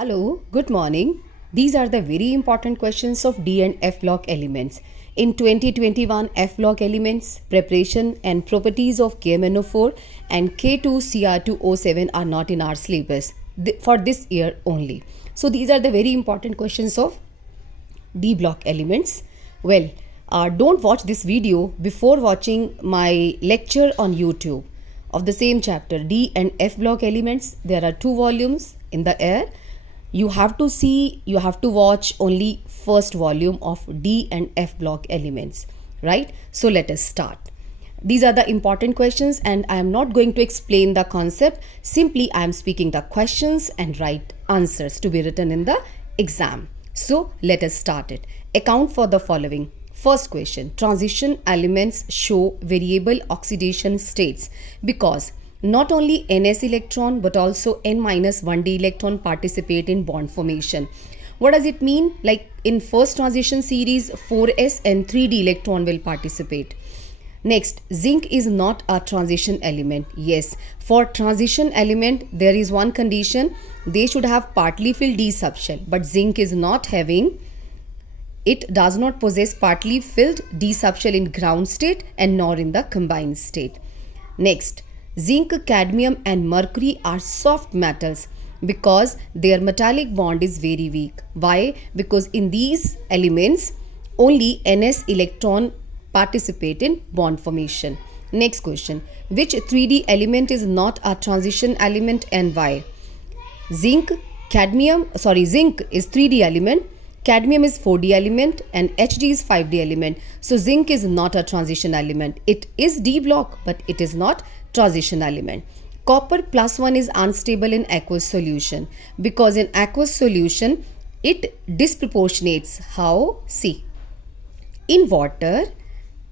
Hello, good morning. These are the very important questions of D and F block elements. In 2021 F block elements, preparation and properties of KMNO4 and K2Cr2O7 are not in our syllabus for this year only. So these are the very important questions of D block elements. Well, don't watch this video before watching my lecture on YouTube of the same chapter D and F block elements. There are 2 volumes in the air. You have to watch only first volume of D and F block elements, right? So let us start. These are the important questions and I am not going to explain the concept. Simply I am speaking the questions and write answers to be written in the exam. So let us start it. Account for the following. First question, transition elements show variable oxidation states because not only ns electron but also n-1d electron participate in bond formation. What does it mean? Like in first transition series, 4s and 3d electron will participate. Next, zinc is not a transition element. Yes, for transition element there is one condition, they should have partly filled d subshell, but zinc is not having. It does not possess partly filled d subshell in ground state and nor in the combined state. Next, zinc, cadmium and mercury are soft metals because their metallic bond is very weak. Why? Because in these elements only ns electron participate in bond formation. Next question, which 3D element is not a transition element and why? Zinc is 3D element, cadmium is 4D element and Hd is 5D element. So zinc is not a transition element. It is D block but it is not transition element. Copper +1 is unstable in aqueous solution because in aqueous solution it disproportionates. How? See, in water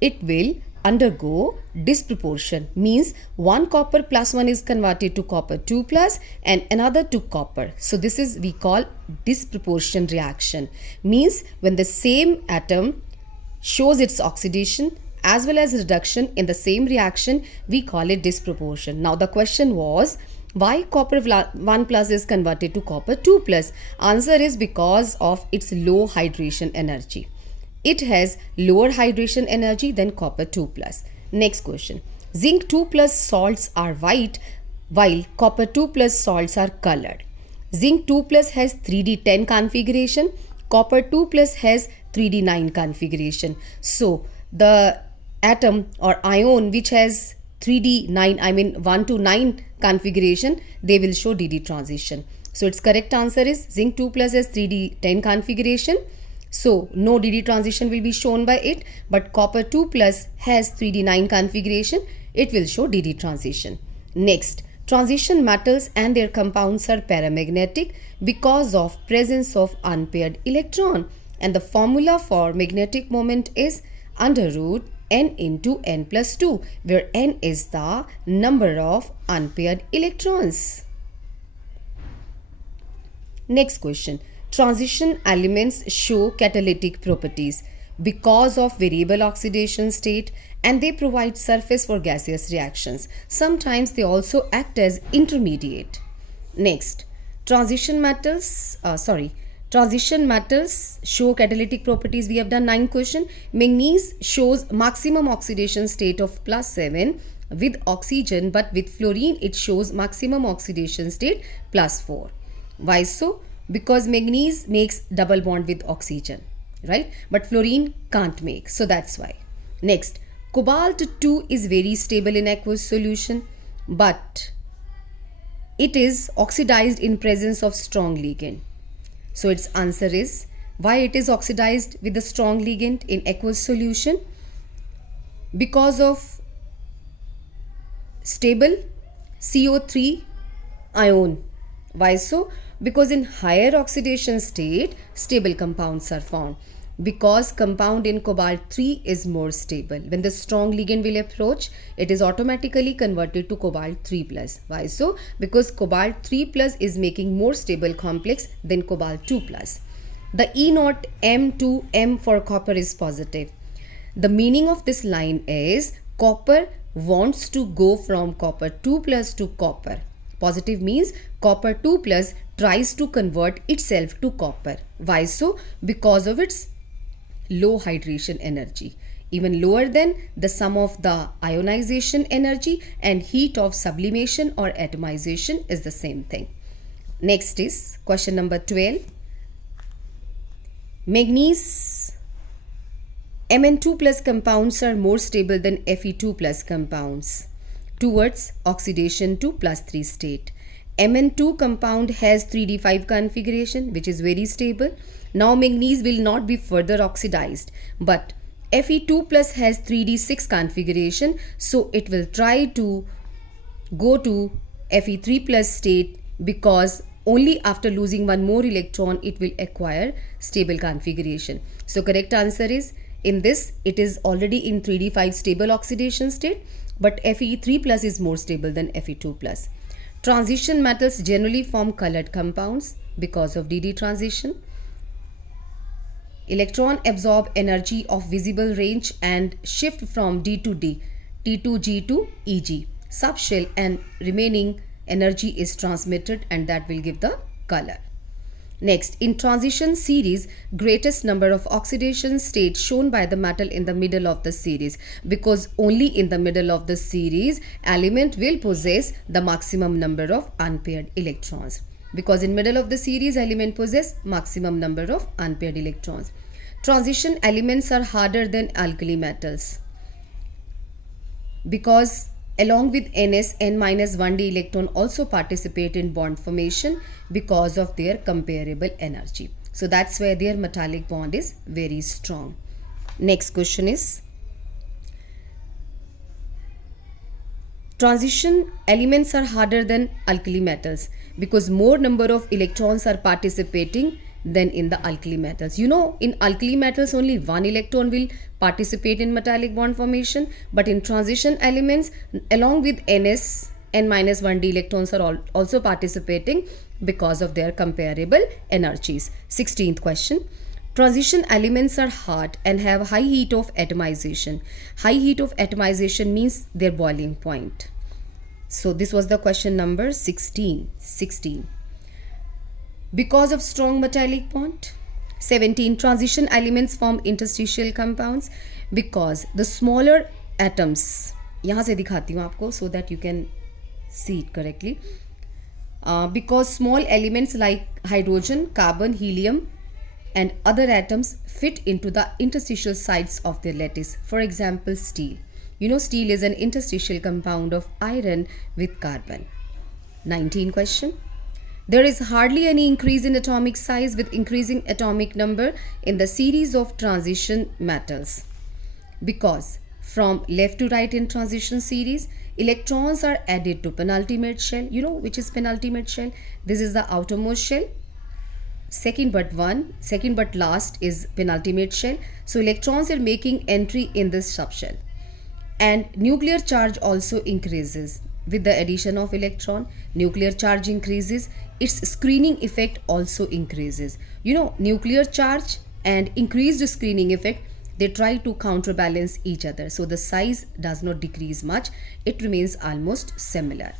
it will undergo disproportion, means one copper +1 is converted to copper 2 plus and another to copper. So this is we call disproportion reaction, means when the same atom shows its oxidation as well as reduction in the same reaction, we call it disproportion. Now the question was, why copper 1 plus is converted to copper 2 plus? Answer is because of its low hydration energy. It has lower hydration energy than copper 2 plus. Next question, zinc 2 plus salts are white while copper 2 plus salts are colored. Zinc 2 plus has 3d10 configuration, copper 2 plus has 3d9 configuration. So the atom or ion which has 3d9, 1 to 9 configuration, they will show dd transition. So its correct answer is zinc 2 plus has 3d10 configuration. So no dd transition will be shown by it, but copper 2 plus has 3d9 configuration, it will show dd transition. Next, transition metals and their compounds are paramagnetic because of presence of unpaired electron, and the formula for magnetic moment is under root n into n plus 2, where n is the number of unpaired electrons. Next question, transition elements show catalytic properties because of variable oxidation state and they provide surface for gaseous reactions. Sometimes they also act as intermediate. Next, transition metals show catalytic properties. We have done 9 question. Manganese shows maximum oxidation state of +7 with oxygen, but with fluorine it shows maximum oxidation state +4. Why so? Because manganese makes double bond with oxygen, right? But fluorine can't make, so that's why. Next, cobalt 2 is very stable in aqueous solution, but it is oxidized in presence of strong ligand. So its answer is, why it is oxidized with a strong ligand in aqueous solution? Because of stable CO3 ion. Why so? Because in higher oxidation state, stable compounds are found. Because compound in cobalt 3 is more stable. When the strong ligand will approach, it is automatically converted to cobalt 3 plus. Why so? Because cobalt 3 plus is making more stable complex than cobalt 2 plus. The E0 M2M for copper is positive. The meaning of this line is copper wants to go from copper 2 plus to copper. Positive means copper 2 plus tries to convert itself to copper. Why so? Because of its low hydration energy, even lower than the sum of the ionization energy and heat of sublimation or atomization is the same thing. Next is question number 12. Manganese Mn2 plus compounds are more stable than Fe2 plus compounds towards oxidation to +3 state. Mn2 compound has 3d5 configuration, which is very stable. Now manganese will not be further oxidized, but Fe2 plus has 3d6 configuration, so it will try to go to Fe3 plus state, because only after losing one more electron it will acquire stable configuration. So correct answer is, in this it is already in 3d5 stable oxidation state, but Fe3 plus is more stable than Fe2 plus. Transition metals generally form colored compounds because of DD transition. Electron absorb energy of visible range and shift from D to D, T2G to EG subshell, and remaining energy is transmitted, and that will give the color. Next, in transition series, greatest number of oxidation states shown by the metal in the middle of the series, because only in the middle of the series element will possess the maximum number of unpaired electrons, because in middle of the series element possess maximum number of unpaired electrons. Transition elements are harder than alkali metals because along with Ns, N-1d electron also participate in bond formation because of their comparable energy. So that's why their metallic bond is very strong. Next question is, transition elements are harder than alkali metals because more number of electrons are participating than in the alkali metals. You know, in alkali metals only one electron will participate in metallic bond formation, but in transition elements along with Ns, N-1d electrons are also participating because of their comparable energies. 16th question. Transition elements are hard and have high heat of atomization. High heat of atomization means their boiling point. So this was the question number 16. Because of strong metallic bond. 17. Transition elements form interstitial compounds because the smaller atoms, यहाँ से दिखाती हूँ आपको so that you can see it correctly. Because small elements like hydrogen, carbon, helium and other atoms fit into the interstitial sides of their lattice. For example, steel. You know, steel is an interstitial compound of iron with carbon. 19 question. There is hardly any increase in atomic size with increasing atomic number in the series of transition metals, because from left to right in transition series, electrons are added to penultimate shell. You know which is penultimate shell? This is the outermost shell. Second but last is penultimate shell. So electrons are making entry in this subshell. And nuclear charge also increases. With the addition of electron, nuclear charge increases. Its screening effect also increases. You know, nuclear charge and increased screening effect, they try to counterbalance each other. So the size does not decrease much. It remains almost similar.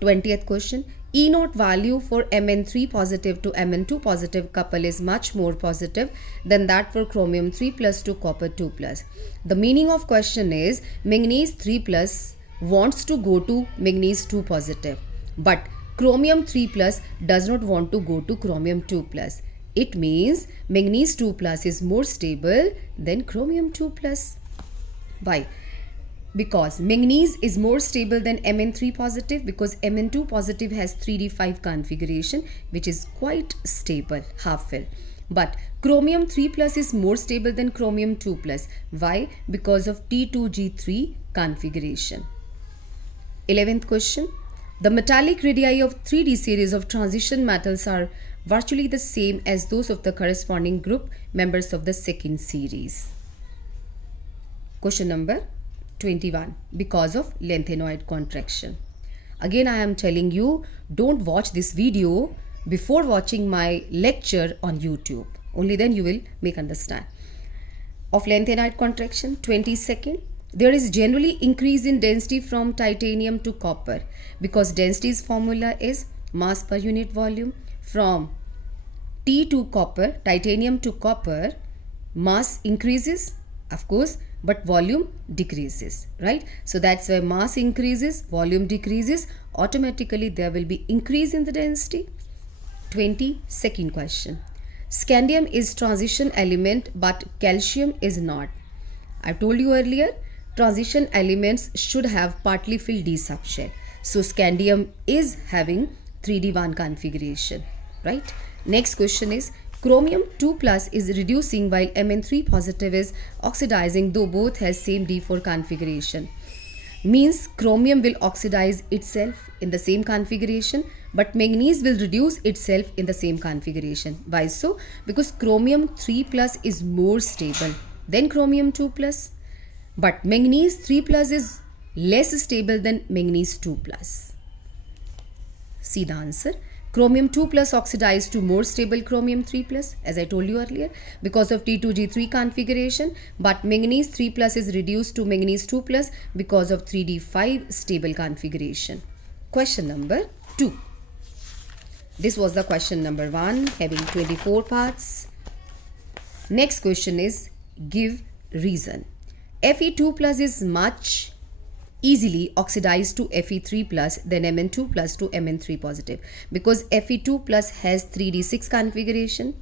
20th question. E0 value for Mn3 positive to Mn2 positive couple is much more positive than that for chromium 3 plus to copper 2 plus. The meaning of question is, manganese 3 plus wants to go to manganese 2 positive, but chromium 3 plus does not want to go to chromium 2 plus. It means manganese 2 plus is more stable than chromium 2 plus. Why? Because manganese is more stable than Mn3 positive, because Mn2 positive has 3d5 configuration, which is quite stable, half fill. But chromium 3 plus is more stable than chromium 2 plus. Why? Because of T2G3 configuration. 11th question. The metallic radii of 3D series of transition metals are virtually the same as those of the corresponding group members of the second series. Question number 21. Because of lanthanoid contraction. Again, I am telling you, don't watch this video before watching my lecture on YouTube. Only then you will make understand. Of lanthanoid contraction. 22nd. There is generally increase in density from titanium to copper because density's formula is mass per unit volume. From T to copper, titanium to copper, mass increases, of course, but volume decreases, right? So that's why mass increases, volume decreases, automatically there will be increase in the density. 22nd question. Scandium is transition element but calcium is not. I told you earlier, transition elements should have partly filled d subshell. So scandium is having 3d1 configuration, right? Next question is, chromium 2 plus is reducing while Mn3 positive is oxidizing, though both has same d4 configuration. Means chromium will oxidize itself in the same configuration, but manganese will reduce itself in the same configuration. Why so? Because chromium 3 plus is more stable than chromium 2 plus, but manganese 3 plus is less stable than manganese 2 plus. See the answer. Chromium 2 plus oxidized to more stable chromium 3 plus, as I told you earlier, because of T2G3 configuration, but manganese 3 plus is reduced to manganese 2 plus because of 3D5 stable configuration. Question number 2. This was the question number 1, having 24 parts. Next question is, give reason. Fe2 plus is much easily oxidized to Fe3 plus than Mn2 plus to Mn3 positive, because Fe2 plus has 3d6 configuration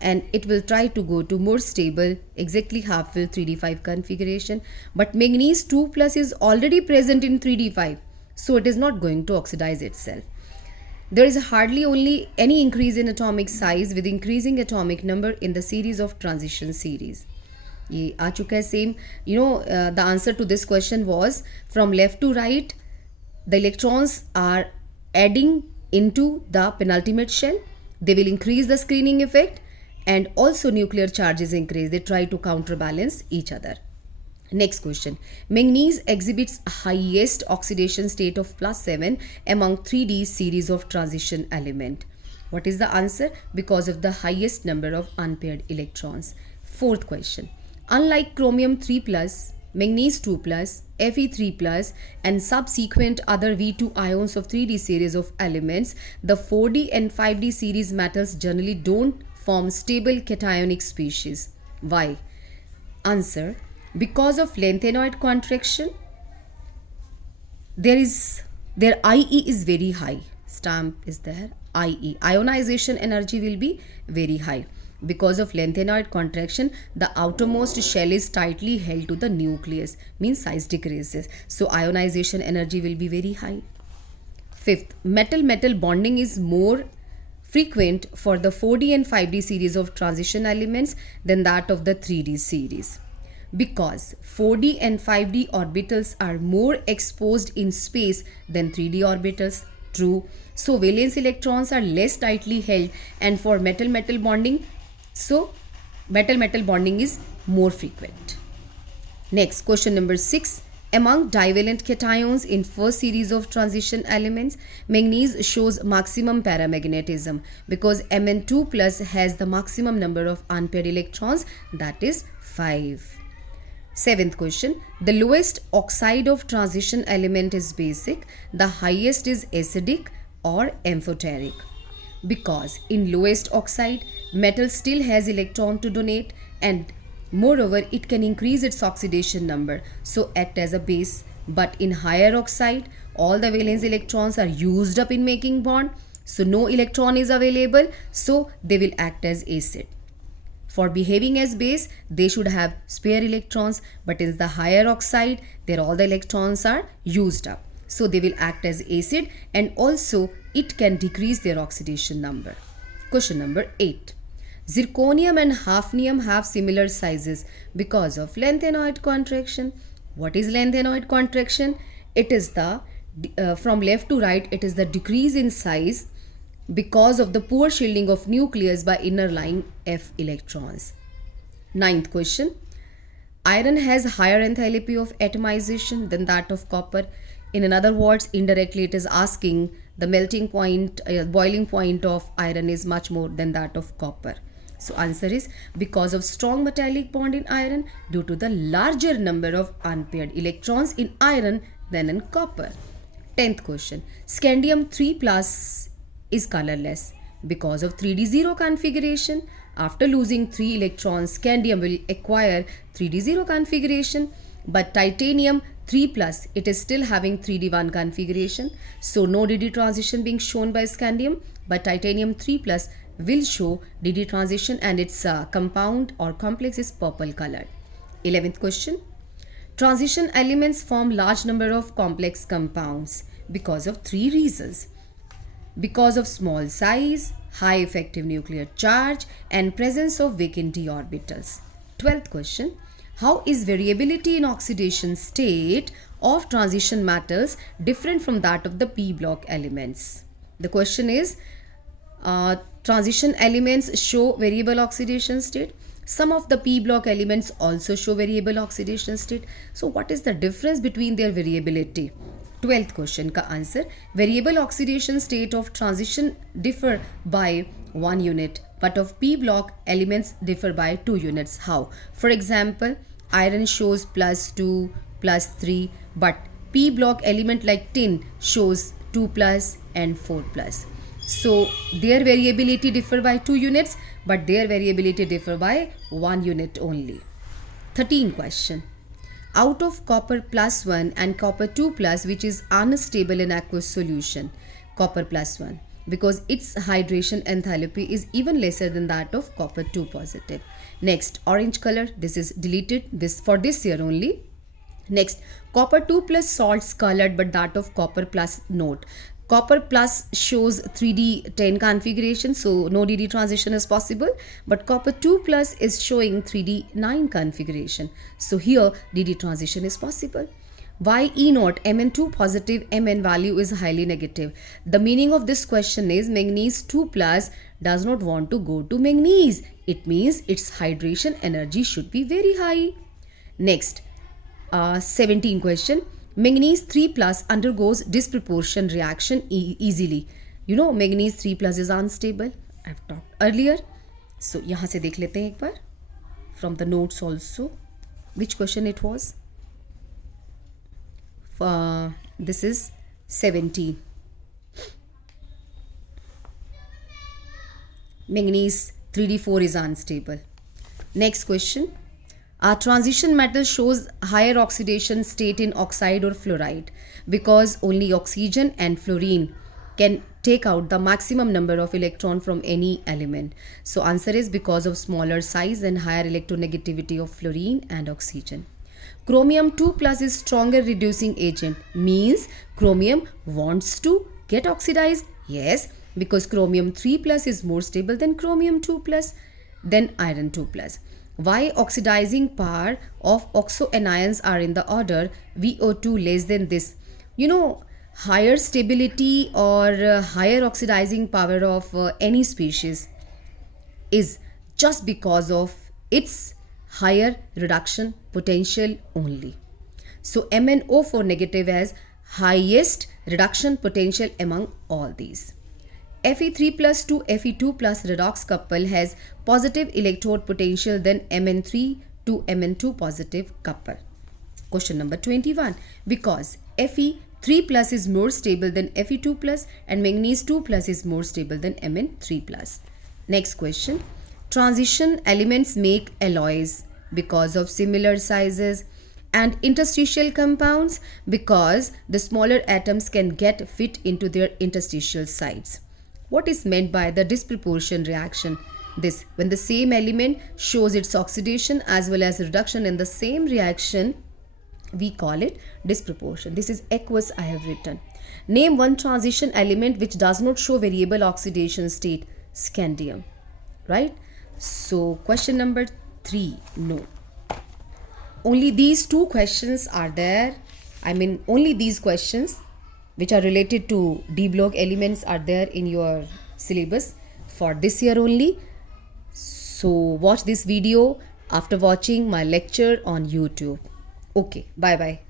and it will try to go to more stable, exactly half fill 3d5 configuration, but manganese 2 plus is already present in 3d5, so it is not going to oxidize itself. There is hardly only any increase in atomic size with increasing atomic number in the series of transition series. ये आ चुका है same. The answer to this question was, from left to right, the electrons are adding into the penultimate shell. They will increase the screening effect, and also nuclear charges increase. They try to counterbalance each other. Next question. Manganese exhibits highest oxidation state of +7 among 3D series of transition element. What is the answer? Because of the highest number of unpaired electrons. Fourth question. Unlike chromium 3 plus, manganese 2 plus, Fe3 plus, and subsequent other V2 ions of 3D series of elements, the 4D and 5D series metals generally don't form stable cationic species. Why? Answer. Because of lanthanoid contraction, their IE is very high. Stamp is there. IE. Ionization energy will be very high. Because of lanthanoid contraction, the outermost shell is tightly held to the nucleus, means size decreases. So ionization energy will be very high. Fifth, metal-metal bonding is more frequent for the 4D and 5D series of transition elements than that of the 3D series. Because 4D and 5D orbitals are more exposed in space than 3D orbitals. True. So valence electrons are less tightly held, and for metal-metal bonding, so metal-metal bonding is more frequent. Next, question number 6. Among divalent cations in first series of transition elements, manganese shows maximum paramagnetism because Mn2 plus has the maximum number of unpaired electrons, that is 5. Seventh question. The lowest oxide of transition element is basic. The highest is acidic or amphoteric. Because in lowest oxide, metal still has electron to donate, and moreover it can increase its oxidation number, so act as a base. But in higher oxide, all the valence electrons are used up in making bond, so no electron is available, so they will act as acid. For behaving as base, they should have spare electrons, but in the higher oxide, there all the electrons are used up, so they will act as acid, and also it can decrease their oxidation number. Question number 8. Zirconium and hafnium have similar sizes because of lanthanoid contraction. What is lanthanoid contraction? It is the, from left to right, it is the decrease in size because of the poor shielding of nucleus by inner line F electrons. Ninth question. Iron has higher enthalpy of atomization than that of copper. In other words, indirectly it is asking the melting point, boiling point of iron is much more than that of copper. So answer is because of strong metallic bond in iron due to the larger number of unpaired electrons in iron than in copper. 10th question. Scandium 3 plus is colorless because of 3d0 configuration. After losing 3 electrons, scandium will acquire 3d0 configuration, but titanium 3 plus, it is still having 3d1 configuration. So no dd transition being shown by scandium, but titanium 3 plus will show dd transition, and its compound or complex is purple colored. 11th question. Transition elements form large number of complex compounds because of 3 reasons. Because of small size, high effective nuclear charge, and presence of vacant d orbitals. 12th question. How is variability in oxidation state of transition metals different from that of the p block elements? The question is, transition elements show variable oxidation state. Some of the p block elements also show variable oxidation state. So what is the difference between their variability? 12th question का answer, variable oxidation state of transition differ by 1 unit, but of p block elements differ by 2 units. How? For example, iron shows +2, +3, but p block element like tin shows 2 plus and 4 plus. So their variability differ by 2 units, but their variability differ by 1 unit only. 13th question. Out of copper +1 and copper 2 plus, which is unstable in aqueous solution, copper +1, because its hydration enthalpy is even lesser than that of copper 2 positive. Next, orange color, this is deleted, this for this year only. Next, copper 2 plus salts colored, but that of copper plus note. Copper plus shows 3d10 configuration, so no dd transition is possible, but copper 2 plus is showing 3d9 configuration, so here dd transition is possible. Why E naught Mn2 positive Mn value is highly negative? The meaning of this question is manganese 2 plus does not want to go to manganese. It means its hydration energy should be very high. Next, 17 question. Manganese 3 plus undergoes disproportion reaction easily. You know manganese 3 plus is unstable. I've talked earlier. So यहाँ से देख लेते हैं एक बार from the notes also. Which question it was? This is 17. Manganese 3d4 is unstable. Next question. A transition metal shows higher oxidation state in oxide or fluoride because only oxygen and fluorine can take out the maximum number of electron from any element. So answer is because of smaller size and higher electronegativity of fluorine and oxygen. Chromium 2 plus is stronger reducing agent, means chromium wants to get oxidized. Yes, because chromium 3 plus is more stable than chromium 2 plus, than iron 2 plus. Why oxidizing power of oxo anions are in the order VO2 less than this? You know, higher stability or higher oxidizing power of any species is just because of its higher reduction potential only. So MnO4 negative has highest reduction potential among all these. Fe3 plus to Fe2 plus redox couple has positive electrode potential than Mn3 to Mn2 positive couple. Question number 21. Because Fe3 plus is more stable than Fe2 plus and manganese 2 plus is more stable than Mn3 plus. Next question. Transition elements make alloys because of similar sizes and interstitial compounds because the smaller atoms can get fit into their interstitial sites. What is meant by the disproportion reaction? This, when the same element shows its oxidation as well as reduction in the same reaction, we call it disproportion. This is aqueous I have written. Name one transition element which does not show variable oxidation state. Scandium, right? So question number 3, no. Only these 2 questions are there. I mean only these questions which are related to D block elements are there in your syllabus for this year only. So watch this video after watching my lecture on YouTube. Okay, bye bye.